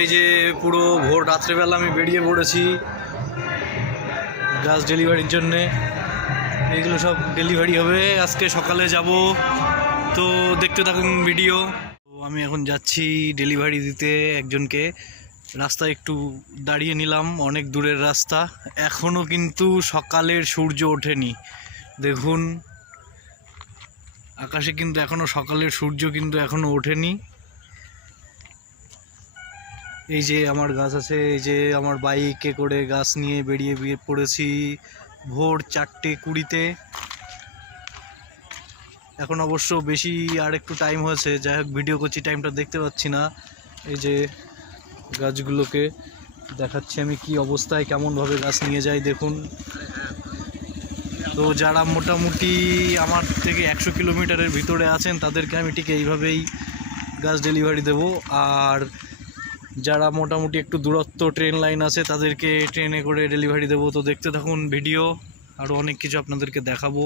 এই যে পুরো ভোর রাত্রেবেলা আমি বেরিয়ে পড়েছি গাছ ডেলিভারির জন্যে। এইগুলো সব ডেলিভারি হবে। আজকে সকালে যাব। তো দেখতে থাকুন ভিডিও। তো আমি এখন যাচ্ছি ডেলিভারি দিতে একজনকে। রাস্তায় একটু দাঁড়িয়ে নিলাম, অনেক দূরের রাস্তা। এখনও কিন্তু সকালের সূর্য ওঠেনি। দেখুন, আকাশে কিন্তু এখনও সকালের সূর্য কিন্তু এখনও ওঠেনি। এই যে আমার গাছ আছে, এই যে আমার বাইকে করে গাছ নিয়ে বেরিয়ে বিয়ে পড়েছি ভোর চারটে কুড়িতে। এখন অবশ্য বেশি আর একটু টাইম হয়েছে, যাই হোক ভিডিও করছি টাইমটা দেখতে পাচ্ছি না। এই যে গাছগুলোকে দেখাচ্ছি আমি কি অবস্থায়, কেমনভাবে গাছ নিয়ে যাই দেখুন। তো যারা মোটামুটি আমার থেকে একশো কিলোমিটারের ভিতরে আছেন, তাদেরকে আমি ঠিক এইভাবেই গাছ ডেলিভারি দেব। আর যারা মোটামুটি একটু দূরত্ব ট্রেন লাইন আছে, তাদেরকে ট্রেনে করে ডেলিভারি দেবো। তো দেখতে থাকুন ভিডিও আরও অনেক কিছু আপনাদেরকে দেখাবো।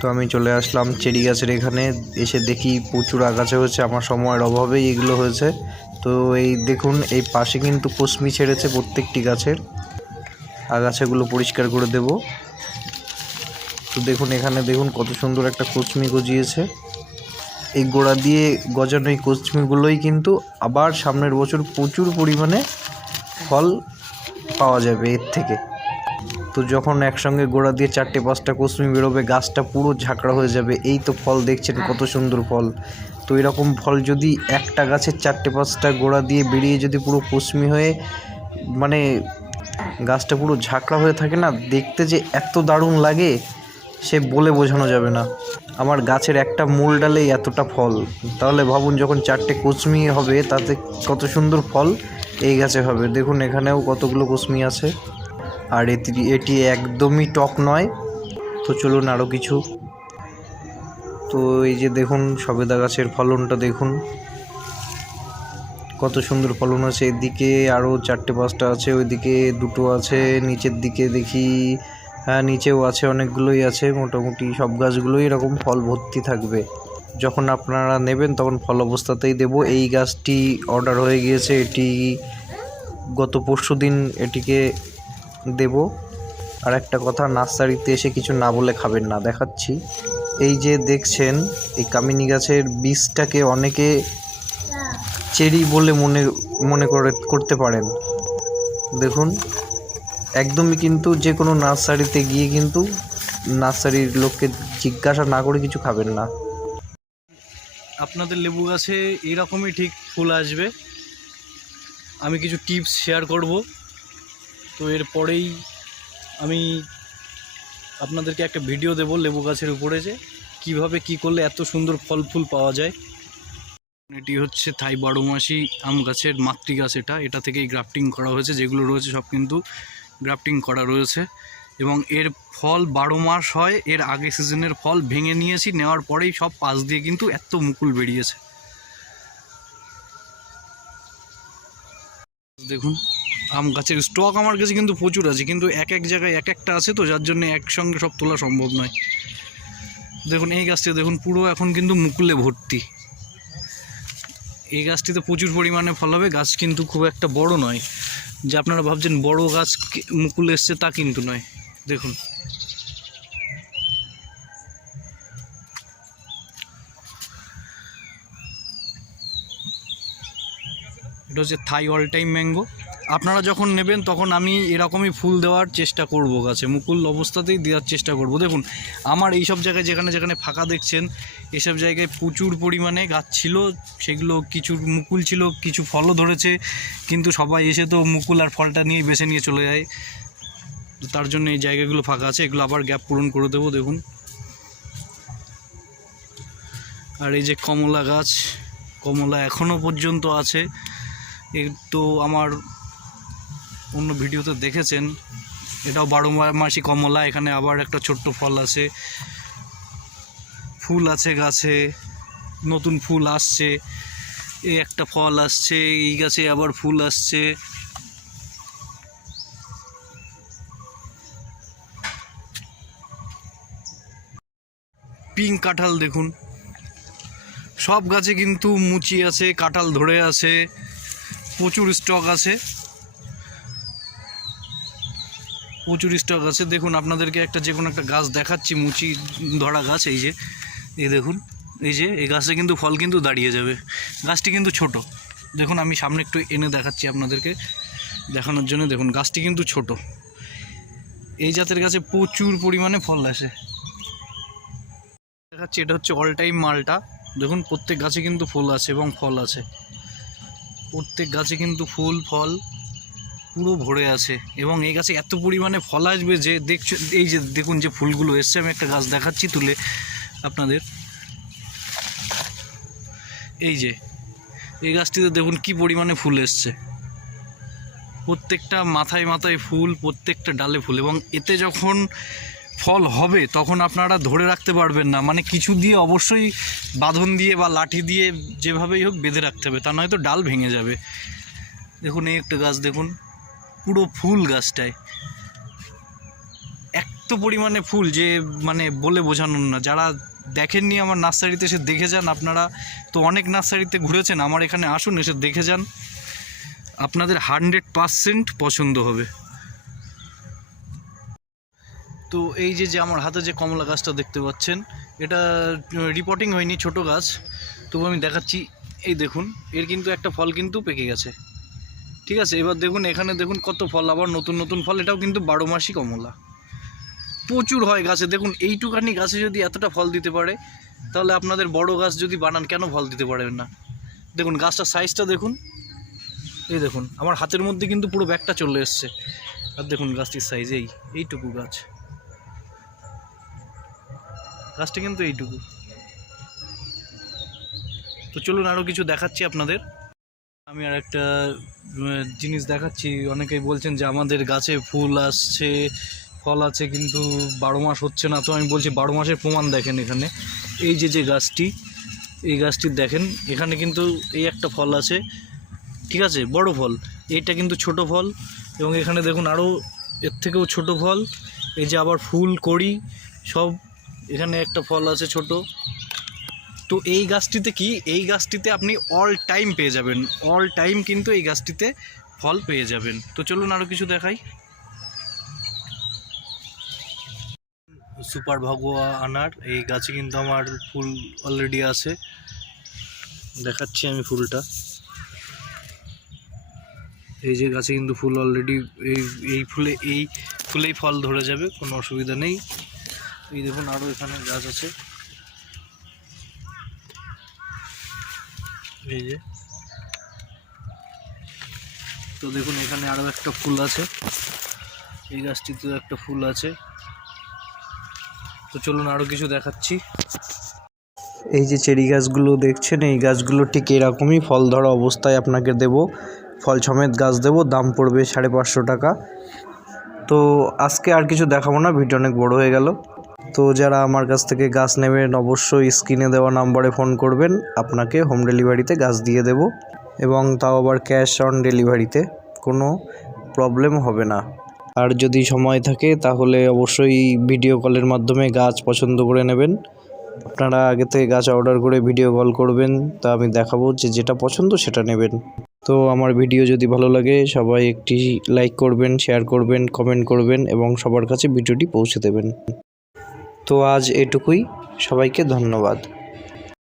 তো আমি চলে আসলাম চেরি গাছের এখানে, এসে দেখি প্রচুর আগাছা হয়েছে, আমার সময়ের অভাবেই এগুলো হয়েছে। তো এই দেখুন, এই পাশে কিন্তু কসমি ছেড়েছে প্রত্যেকটি গাছের। আগাছাগুলো পরিষ্কার করে দেব। তো দেখুন এখানে, দেখুন কত সুন্দর একটা কচমি গজিয়েছে। এই গোড়া দিয়ে গজানো এই কচমিগুলোই কিন্তু আবার সামনের বছর প্রচুর পরিমাণে ফল পাওয়া যাবে এর থেকে। তো যখন একসঙ্গে গোড়া দিয়ে চারটে, পাঁচটা কুসমি বেরোবে, গাছটা পুরো ঝাঁকড়া হয়ে যাবে, এই তো ফল দেখছেন কত সুন্দর ফল। তো এরকম ফল যদি একটা গাছের চারটে, পাঁচটা গোড়া দিয়ে বেরিয়ে যদি পুরো কুসমি হয়ে মানে গাছটা পুরো ঝাঁকড়া হয়ে থাকে না, দেখতে যে এত দারুণ লাগে সে বলে বোঝানো যাবে না। আমার গাছের একটা মূল ডালেই এতটা ফল। তাহলে ভাবুন, যখন চারটে কুচমি হবে, তাতে কত সুন্দর ফল এই গাছে হবে। দেখুন, এখানেও কতগুলো কুচমি আছে। আর এটি এটি একদমই টক নয়। তো চলুন আরও কিছু। তো এই যে দেখুন, সবেদা গাছের ফলনটা দেখুন। কত সুন্দর ফলন আছে এদিকে আরও চারটে পাঁচটা আছে, ওইদিকে দুটো আছে, নিচের দিকে দেখি নিচেও আছে, অনেকগুলোই আছে, মোটামুটি সব গাছগুলোই এরকম ফল ভর্তি থাকবে। যখন আপনারা নেবেন তখন ফল অবস্থাতেই দেব। এই গাছটি অর্ডার হয়ে গিয়েছে, এটি গত পরশু দিন এটিকে দেব। আর একটা কথা, নার্সারিতে এসে কিছু না বলে খাবেন না, দেখাচ্ছি। এই যে দেখছেন, এই কামিনী গাছের বীজটাকে অনেকে চেরি বলে মনে মনে করে, করতে পারেন। দেখুন একদমই কিন্তু যে কোনো নার্সারিতে গিয়ে কিন্তু নার্সারির লোককে জিজ্ঞাসা না করে কিছু খাবেন না। আপনাদের লেবু গাছে এরকমই ঠিক ফুল আসবে। আমি কিছু টিপস শেয়ার করব। তো এরপরেই আমি আপনাদেরকে একটা ভিডিও দেব লেবু গাছের উপরে যে কীভাবে কি করলে এত সুন্দর ফল ফুল পাওয়া যায়। এটি হচ্ছে থাই বারো মাসি আম গাছের মাতৃ গাছ এটা। এটা থেকেই গ্রাফটিং করা হয়েছে। যেগুলো রয়েছে সব কিন্তু গ্রাফটিং করা রয়েছে এবং এর ফল বারো মাস হয়, এর আগে সিজনের ফল ভেঙে নিয়েছি, নেওয়ার পরেই সব পাশ দিয়ে কিন্তু এত মুকুল বেরিয়েছে। দেখুন, আম গাছের স্টক আমার কাছে কিন্তু প্রচুর আছে, কিন্তু এক এক জায়গায় এক একটা আছে তো, যার জন্য একসঙ্গে সব তোলা সম্ভব নয়। দেখুন, এই গাছটি, দেখুন, পুরো এখন কিন্তু মুকুলে ভর্তি। এই গাছটিতে প্রচুর পরিমাণে ফল হবে, গাছ কিন্তু খুব একটা বড় নয়। যে আপনারা ভাবছেন বড় গাছ মুকুল এসছে তা কিন্তু নয়। দেখুন। এটা হচ্ছে থাই অল টাইম ম্যাঙ্গো। আপনারা যখন নেবেন তখন আমি এরকমই ফুল দেওয়ার চেষ্টা করব গাছে, মুকুল অবস্থাতেই দেওয়ার চেষ্টা করব। দেখুন, আমার এই সব জায়গায় যেখানে যেখানে ফাঁকা দেখছেন, এসব জায়গায় প্রচুর পরিমাণে গাছ ছিল, সেগুলো কিছু মুকুল ছিল, কিছু ফলও ধরেছে, কিন্তু সবাই এসে তো মুকুল আর ফলটা নিয়ে বেছে নিয়ে চলে যায়। তার জন্য এই জায়গাগুলো ফাঁকা আছে, এগুলো আবার গ্যাপ পূরণ করে দেবো, দেখুন। আর এই যে কমলা গাছ, কমলা এখনও পর্যন্ত আছে। তো আমার অন্য ভিডিওতে দেখেছেন। এটাও বারো মাসি কমলা, এখানে আবার একটা ছোট্ট ফল আছে। ফুল আছে গাছে, নতুন ফুল আসছে। এই একটা ফল আসছে, এই গাছে আবার ফুল আসছে। পিঙ্ক কাঁঠাল দেখুন। সব গাছে কিন্তু মুচি আছে, কাঁঠাল ধরে আছে। প্রচুর স্টক আছে। প্রচুর স্টক আছে। দেখুন, আপনাদেরকে একটা যে কোনো একটা গাছ দেখাচ্ছি, মুচি ধরা গাছ, এই যে, এই দেখুন, এই যে, এই গাছে কিন্তু ফল কিন্তু দাঁড়িয়ে যাবে। গাছটি কিন্তু ছোট। দেখুন, আমি সামনে একটু এনে দেখাচ্ছি আপনাদেরকে দেখানোর জন্য। দেখুন, গাছটি কিন্তু ছোট। এই জাতের গাছে প্রচুর পরিমাণে ফল আসে। দেখাচ্ছি, এটা হচ্ছে অল টাইম মালটা। দেখুন, প্রত্যেক গাছে কিন্তু ফুল আছে এবং ফল আছে। প্রত্যেক গাছে কিন্তু ফুল, ফল পুরো ভরে আছে এবং এই গাছে এত পরিমাণে ফল আসবে যে দেখছ, এই যে দেখুন যে ফুলগুলো এসছে, আমি একটা গাছ দেখাচ্ছি তুলে আপনাদের। এই যে, এই গাছটিতে দেখুন কি পরিমাণে ফুল এসছে। প্রত্যেকটা মাথায় মাথায় ফুল, প্রত্যেকটা ডালে ফুল এবং এতে যখন ফল হবে তখন আপনারা ধরে রাখতে পারবেন না। মানে কিছু দিয়ে অবশ্যই বাঁধন দিয়ে বা লাঠি দিয়ে যেভাবেই হোক বেঁধে রাখতে হবে, তা নয়তো ডাল ভেঙে যাবে। দেখুন এই একটা গাছ, দেখুন। পুরো ফুল গাছটায়। এত পরিমাণে ফুল যে মানে বলে বোঝানোর না। যারা দেখেননি আমার নার্সারিতে এসে দেখে যান আপনারা, তো অনেক নার্সারিতে ঘুরেছেন, আমার এখানে আসুন, এসে দেখে যান। আপনাদের হান্ড্রেড পারসেন্ট পছন্দ হবে। তো এই যে যে আমার হাতে যে কমলা গাছটা দেখতে পাচ্ছেন, এটা রিপোর্টিং হয়নি, ছোট গাছ। তবু আমি দেখাচ্ছি, এই দেখুন, এর কিন্তু একটা ফল কিন্তু পেকে গেছে। ঠিক আছে, এবার দেখুন এখানে দেখুন কত ফল, আবার নতুন নতুন ফল, এটাও কিন্তু বারো মাসই কমলা। প্রচুর হয় গাছে, দেখুন এইটুকানি গাছে যদি এতটা ফল দিতে পারে, তাহলে আপনাদের বড় গাছ যদি বানান, কেন ফল দিতে পারবেন না? দেখুন গাছটার সাইজটা দেখুন। এই দেখুন, আমার হাতের মধ্যে কিন্তু পুরো ব্যাগটা চলে এসছে। আর দেখুন গাছটির সাইজ এই, এইটুকু গাছ। গাছটা কিন্তু এইটুকু। তো চলুন আরও কিছু দেখাচ্ছি আপনাদের। আমি আর একটা জিনিস দেখাচ্ছি। অনেকেই বলছেন যে আমাদের গাছে ফুল আসছে, ফল আছে, কিন্তু বারো মাস হচ্ছে না। তো আমি বলছি বারো মাসের প্রমাণ দেখেন এখানে। এই যে যে গাছটি, এই গাছটি দেখেন, এখানে কিন্তু এই একটা ফল আছে। ঠিক আছে? বড় ফল। এইটা কিন্তু ছোট ফল। এবং এখানে দেখুন আরও এর থেকেও ছোট ফল। এই যে আবার ফুল করি সব এখানে একটা ফল আছে ছোট। তো এই গাছটিতে কি? এই গাছটিতে আপনি অল টাইম পেয়ে যাবেন। অল টাইম কিন্তু এই গাছটিতে ফল পেয়ে যাবেন। তো চলুন আরও কিছু দেখাই। সুপার ভাগুয়া আনার, এই গাছে কিন্তু আমার ফুল অলরেডি আছে। দেখাচ্ছি আমি ফুলটা। এই যে গাছে কিন্তু ফুল অলরেডি এই এই ফুলে, এই ফুলেই ফল ধরে যাবে, কোনো অসুবিধা নেই। এই দেখুন আরও এখানে গাছ আছে। এই যে। তো দেখুন, এখানে আরও একটা ফুল আছে। এই গাছটিতেও একটা ফুল আছে। তো চলুন আরও কিছু দেখাচ্ছি। এই যে চেরি গাছগুলো দেখছেন, এই গাছগুলো ঠিক এরকমই ফল ধরা অবস্থায় আপনাকে দেব। ফল সমেত গাছ দেব, দাম পড়বে সাড়ে পাঁচশো টাকা। তো আজকে আর কিছু দেখাবো না, ভিডিও অনেক বড় হয়ে গেল। তো যারা আমার কাছ থেকে গাছ নেবেন, অবশ্যই স্ক্রিনে দেওয়া নাম্বারে ফোন করবেন। আপনাকে হোম ডেলিভারিতে গাছ দিয়ে দেব এবং তাও আবার ক্যাশ অন ডেলিভারিতে। কোনো প্রবলেম হবে না। আর যদি সময় থাকে, তাহলে অবশ্যই ভিডিও কলের মাধ্যমে গাছ পছন্দ করে নেবেন। আপনারা আগে থেকে গাছ অর্ডার করে ভিডিও কল করবেন, তা আমি দেখাবো যে যেটা পছন্দ সেটা নেবেন। তো আমার ভিডিও যদি ভালো লাগে, সবাই একটি লাইক করবেন, শেয়ার করবেন, কমেন্ট করবেন এবং সবার কাছে ভিডিওটি পৌঁছে দেবেন। তো আজ এটুকুই। সবাইকে ধন্যবাদ।